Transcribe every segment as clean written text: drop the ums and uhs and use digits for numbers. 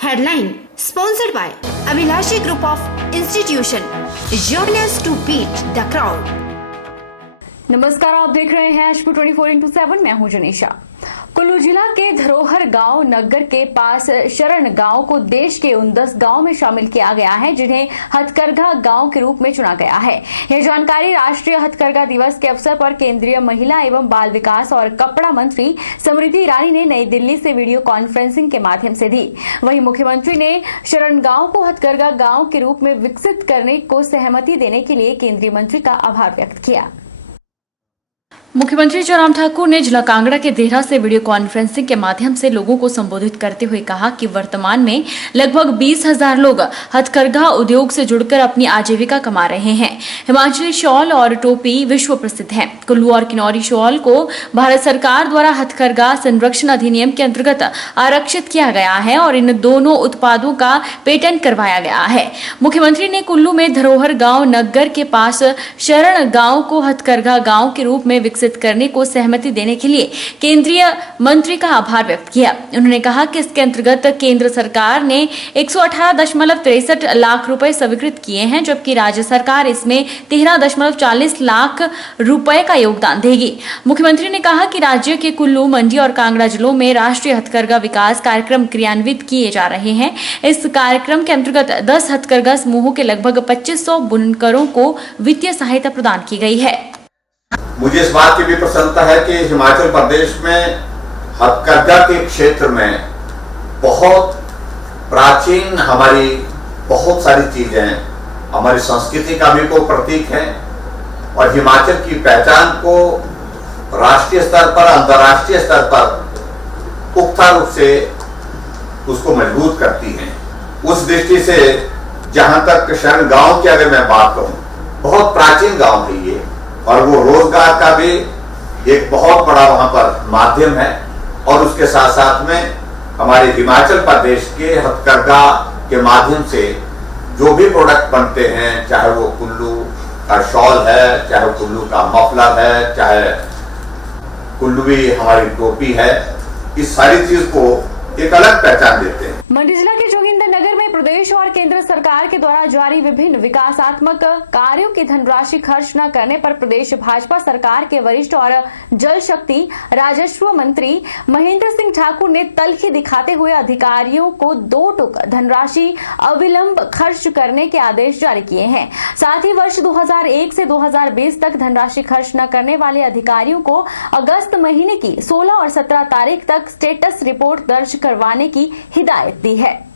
Headline sponsored by Abhilashi Group of Institution. Join us to beat the crowd. नमस्कार, आप देख रहे हैं एचपी 24/7। मैं हूं जनीशा। कुल्लू जिला के धरोहर गांव नग्गर के पास शरण गांव को देश के उन 10 गांव में शामिल किया गया है जिन्हें हथकरघा गांव के रूप में चुना गया है। यह जानकारी राष्ट्रीय हथकरघा दिवस के अवसर पर केंद्रीय महिला एवं बाल विकास और कपड़ा मंत्री स्मृति ईरानी ने नई दिल्ली से वीडियो कॉन्फ्रेंसिंग के माध्यम से दी। वहीं मुख्यमंत्री ने शरण गांव को हथकरघा गांव के रूप में विकसित करने को सहमति देने के लिए केंद्रीय मंत्री का आभार व्यक्त किया। मुख्यमंत्री जयराम ठाकुर ने जिला कांगड़ा के देहरा से वीडियो कॉन्फ्रेंसिंग के माध्यम से लोगों को संबोधित करते हुए कहा कि वर्तमान में लगभग 20,000 लोग हथकरघा उद्योग से जुड़कर अपनी आजीविका कमा रहे हैं। हिमाचली शॉल और टोपी विश्व प्रसिद्ध है। कुल्लू और किन्नौरी शॉल को भारत सरकार द्वारा हथकरघा संरक्षण अधिनियम के अंतर्गत आरक्षित किया गया है और इन दोनों उत्पादों का पेटेंट करवाया गया है। मुख्यमंत्री ने कुल्लू में धरोहर गांव नग्गर के पास शरण गांव को हथकरघा गांव के रूप में विकसित करने को सहमति देने के लिए केंद्रीय मंत्री का आभार व्यक्त किया। उन्होंने कहा कि इसके अंतर्गत केंद्र सरकार ने 118.63 लाख रुपए स्वीकृत किए हैं, जबकि राज्य सरकार इसमें 13.40 लाख रुपए का योगदान देगी। मुख्यमंत्री ने कहा कि राज्य के कुल्लू, मंडी और कांगड़ा जिलों में राष्ट्रीय हथकरघा विकास कार्यक्रम क्रियान्वित किए जा रहे हैं। इस कार्यक्रम के अंतर्गत 10 हथकरघा समूहों के लगभग 2500 बुनकरों को वित्तीय सहायता प्रदान की गई है। मुझे इस बात की भी प्रसन्नता है कि हिमाचल प्रदेश में हथकरघा के क्षेत्र में बहुत प्राचीन हमारी बहुत सारी चीजें हमारी संस्कृति का भी को प्रतीक है और हिमाचल की पहचान को राष्ट्रीय स्तर पर, अंतर्राष्ट्रीय स्तर पर पुख्ता रूप से उसको मजबूत करती हैं। उस दृष्टि से जहां तक शरण गांव की अगर मैं बात करूं, बहुत प्राचीन गांव है ये और वो रोजगार का भी एक बहुत बड़ा वहां पर माध्यम है और उसके साथ साथ में हमारे हिमाचल प्रदेश के हथकरघा के माध्यम से जो भी प्रोडक्ट बनते हैं, चाहे वो कुल्लू का शॉल है, चाहे वो कुल्लू का मफलर है, चाहे कुल्लूवी हमारी टोपी है, इस सारी चीज को एक अलग पहचान देते हैं। मंडी जिला के जोगिंद्रनगर में प्रदेश और केंद्र सरकार के द्वारा जारी विभिन्न विकासात्मक कार्यों की धनराशि खर्च न करने पर प्रदेश भाजपा सरकार के वरिष्ठ और जल शक्ति राजस्व मंत्री महेंद्र सिंह ठाकुर ने तल्खी दिखाते हुए अधिकारियों को 2 टुक धनराशि अविलंब खर्च करने के आदेश जारी किए हैं। साथ ही वर्ष 2001 से 2020 तक धनराशि खर्च न करने वाले अधिकारियों को अगस्त महीने की 16 और 17 तारीख तक स्टेटस रिपोर्ट दर्ज करवाने की हिदायत दी है।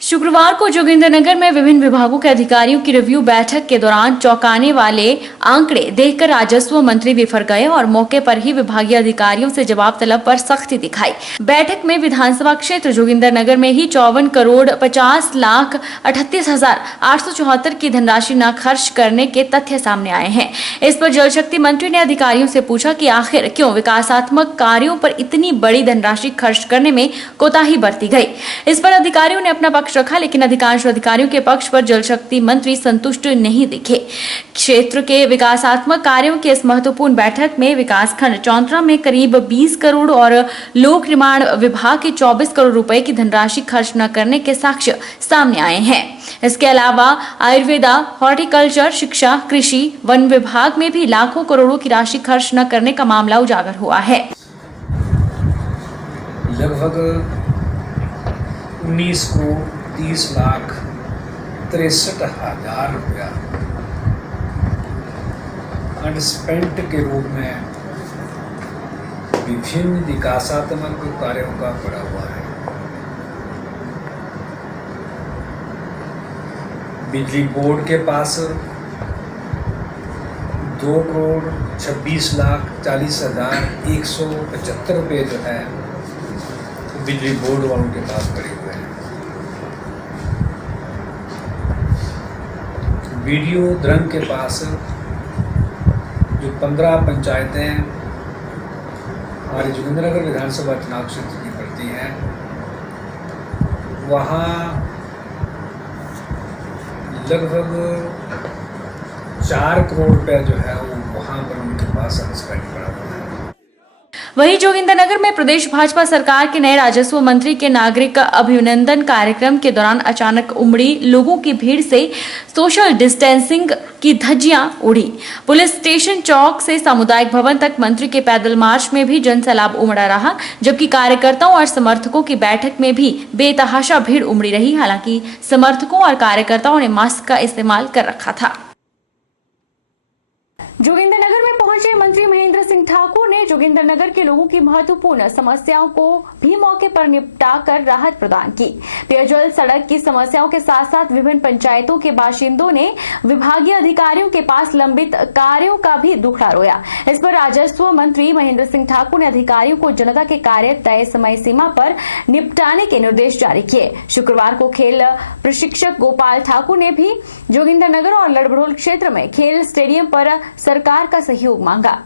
शुक्रवार को जोगिंद्रनगर में विभिन्न विभागों के अधिकारियों की रिव्यू बैठक के दौरान चौंकाने वाले आंकड़े देखकर राजस्व मंत्री बिफर गए और मौके पर ही विभागीय अधिकारियों से जवाब तलब पर सख्ती दिखाई। बैठक में विधानसभा क्षेत्र जोगिंद्रनगर में ही 54 करोड़ 50 लाख 38,874 की धनराशि न खर्च करने के तथ्य सामने आए हैं। इस पर जल शक्ति मंत्री ने अधिकारियों से पूछा कि आखिर क्यों विकासात्मक कार्यों पर इतनी बड़ी धनराशि खर्च करने में कोताही बरती गई। इस पर अधिकारियों ने अपना पक्ष रखा, लेकिन अधिकांश अधिकारियों के पक्ष पर जल शक्ति मंत्री संतुष्ट नहीं दिखे। क्षेत्र के विकासात्मक कार्यों की इस महत्वपूर्ण बैठक में विकासखंड चौंतरा में करीब 20 करोड़ और लोक निर्माण विभाग के 24 करोड़ रुपए की धनराशि खर्च न करने के साक्ष्य सामने आए हैं। इसके अलावा आयुर्वेदा, हॉर्टिकल्चर, शिक्षा, कृषि, वन विभाग में भी लाखों करोड़ों की राशि खर्च न करने का मामला उजागर हुआ है। लगभग 19 करोड़ 30,63,000 रुपया अनस्पेंट के रूप में विभिन्न विकासात्मक कार्यों का पड़ा हुआ है। बिजली बोर्ड के पास 2 करोड़ 26,40,175 रुपये जो है बिजली बोर्ड वालों के पास पड़े हुए हैं। वीडियो द्रंग के पास जो 15 पंचायतें हमारे जोगिंद्रनगर विधानसभा चुनाव क्षेत्र की पड़ती हैं, वहाँ लगभग 4 करोड़ रुपया जो है वो वहाँ पर उनके पास अनस्पेंड पड़ा हुआ है। वहीं जोगिंदरनगर में प्रदेश भाजपा सरकार के नए राजस्व मंत्री के नागरिक अभिनंदन कार्यक्रम के दौरान अचानक उमड़ी लोगों की भीड़ से सोशल डिस्टेंसिंग की धज्जियां उड़ी। पुलिस स्टेशन चौक से सामुदायिक भवन तक मंत्री के पैदल मार्च में भी जनसैलाब उमड़ा रहा, जबकि कार्यकर्ताओं और समर्थकों की बैठक में भी बेतहाशा भीड़ उमड़ी रही। हालांकि समर्थकों और कार्यकर्ताओं ने मास्क का इस्तेमाल कर रखा था। जोगिंदरनगर में पहुंचे मंत्री महेंद्र सिंह ठाकुर ने जोगिंदरनगर के लोगों की महत्वपूर्ण समस्याओं को भी मौके पर निपटाकर राहत प्रदान की। पेयजल, सड़क की समस्याओं के साथ साथ विभिन्न पंचायतों के बाशिंदों ने विभागीय अधिकारियों के पास लंबित कार्यों का भी दुखड़ा रोया। इस पर राजस्व मंत्री महेंद्र सिंह ठाकुर ने अधिकारियों को जनता के कार्य तय समय सीमा पर निपटाने के निर्देश जारी किए। शुक्रवार को खेल प्रशिक्षक गोपाल ठाकुर ने भी जोगिंदरनगर और लड़भड़ोल क्षेत्र में खेल स्टेडियम पर सरकार का सहयोग मांगा।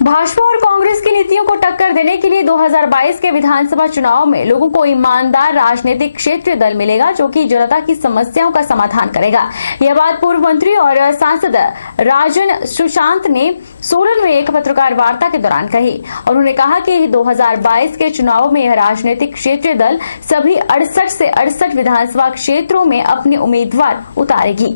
भाजपा और कांग्रेस की नीतियों को टक्कर देने के लिए 2022 के विधानसभा चुनाव में लोगों को ईमानदार राजनीतिक क्षेत्रीय दल मिलेगा, जो कि जनता की समस्याओं का समाधान करेगा। यह बात पूर्व मंत्री और सांसद राजन सुशांत ने सोलन में एक पत्रकार वार्ता के दौरान कही। उन्होंने कहा कि 2022 के चुनाव में यह राजनीतिक क्षेत्रीय दल सभी 68 से 68 विधानसभा क्षेत्रों में अपने उम्मीदवार उतारेगी।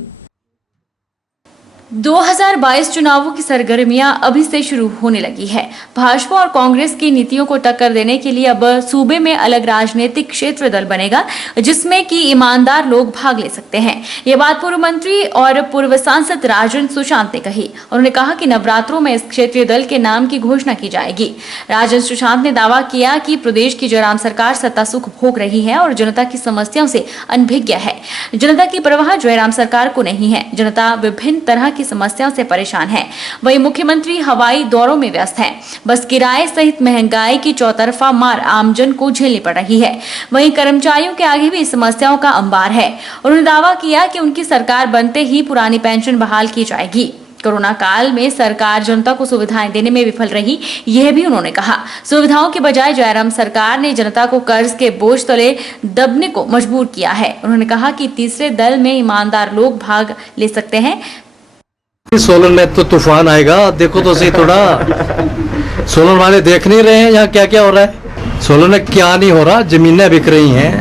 2022 चुनावों की सरगर्मियां अभी से शुरू होने लगी है। भाजपा और कांग्रेस की नीतियों को टक्कर देने के लिए अब सूबे में अलग राजनीतिक क्षेत्र दल बनेगा, जिसमें कि ईमानदार लोग भाग ले सकते हैं। ये बात पूर्व मंत्री और पूर्व सांसद राजन सुशांत ने कही। उन्होंने कहा कि नवरात्रों में इस क्षेत्रीय दल के नाम की घोषणा की जाएगी। राजन सुशांत ने दावा किया कि प्रदेश की जयराम सरकार सत्ता सुख भोग रही है और जनता की समस्याओं से अनभिज्ञ है। जनता की परवाह जयराम सरकार को नहीं है। जनता विभिन्न तरह की समस्याओं से परेशान है। वहीं मुख्यमंत्री हवाई दौरों में व्यस्त हैं। बस किराए सहित महंगाई की चौतरफा मार आमजन को झेलनी पड़ रही है। वहीं कर्मचारियों के आगे भी समस्याओं का अंबार है। उन्होंने दावा किया कि उनकी सरकार बनते ही पुरानी पेंशन बहाल की जाएगी। कोरोना काल में सरकार जनता को सुविधाएं देने में विफल रही, यह भी उन्होंने कहा। सुविधाओं के बजाय जयराम सरकार ने जनता को कर्ज के बोझ तले दबने को मजबूर किया है। उन्होंने कहा कि तीसरे दल में ईमानदार लोग भाग ले सकते हैं। सोलन में तो तूफान आएगा, देखो तो सही थोड़ा। सोलन वाले देख नहीं रहे हैं यहाँ क्या क्या हो रहा है। सोलन में क्या नहीं हो रहा, जमीनें बिक रही हैं,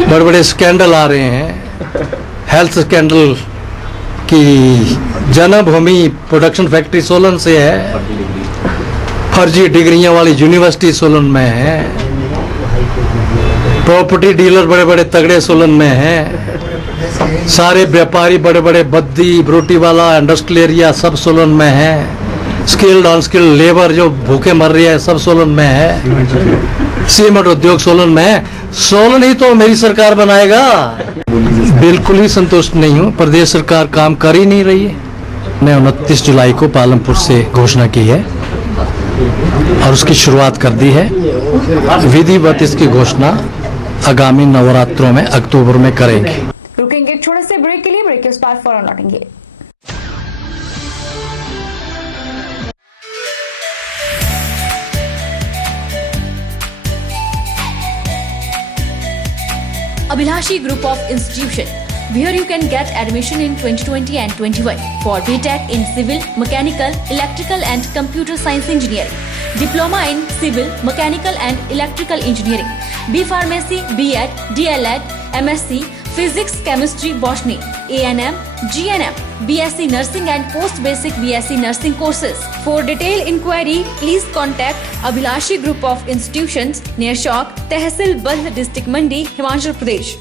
बड़े बड़े स्कैंडल आ रहे हैं। हेल्थ स्कैंडल की जन्मभूमि प्रोडक्शन फैक्ट्री सोलन से है। फर्जी डिग्रियां वाली यूनिवर्सिटी सोलन में है। प्रॉपर्टी डीलर बड़े बड़े तगड़े सोलन में हैं। सारे व्यापारी बड़े बड़े बद्दी, ब्रोटी वाला, इंडस्ट्रियल एरिया सब सोलन में है। स्किल्ड अनस्किल्ड लेबर जो भूखे मर रही है सब सोलन में है। सीमेंट उद्योग सोलन में है। सोलन ही तो मेरी सरकार बनाएगा। बिल्कुल ही संतुष्ट नहीं हूँ, प्रदेश सरकार काम कर ही नहीं रही है। ने 29 जुलाई को पालमपुर से घोषणा की है और उसकी शुरुआत कर दी है। विधिवत इसकी घोषणा आगामी नवरात्रों में अक्टूबर में करेंगे। रुकेंगे छोटे से ब्रेक के लिए, ब्रेक के उस पार फौरन लौटेंगे। Abhilashi Group of Institution, where you can get admission in 2020 and 21 for BTech in Civil, Mechanical, Electrical and Computer Science Engineering, Diploma in Civil, Mechanical and Electrical Engineering, B Pharmacy, B.Ed, D.L.Ed, MSc, Physics, Chemistry, Botany, A&M, GNM, BSc Nursing and Post Basic BSc Nursing courses. For detailed inquiry, please contact Abhilashi Group of Institutions near Chowk, Tehsil Bald, District Mandi, Himachal Pradesh.